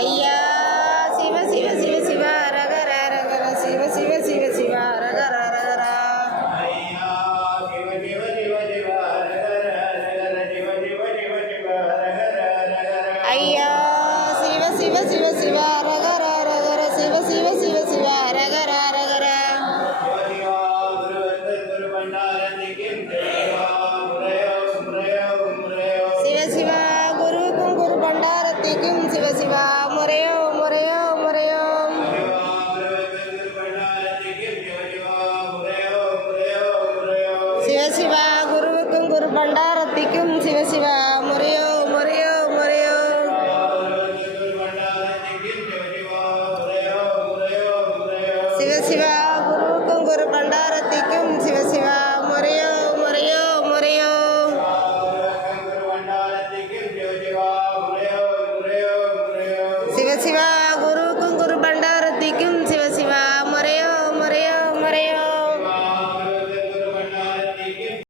ஐயா சிவ சிவ சிவ சிவ ரகர ரகர சிவ சிவ சிவ சிவ ரகர ரகர ஐயா சிவ சிவ சிவ சிவ ரகர ரகர சிவ சிவ சிவ சிவ ரகர ரகர சிவ சிவ குருவுக்கும் குரு பண்டாரத்திக்கும் சிவ சிவா முறையோ முறையோ முறையோ சிவ சிவா குருவுக்கும் குரு பண்டாரத்திக்கும் சிவ சிவா முறையோ முறையோ முறையோ சிவ சிவா குருவுக்கும் குரு பண்டாரத்திக்கும் சிவ சிவா முறையோ முறையோ முறையோ சிவ சிவா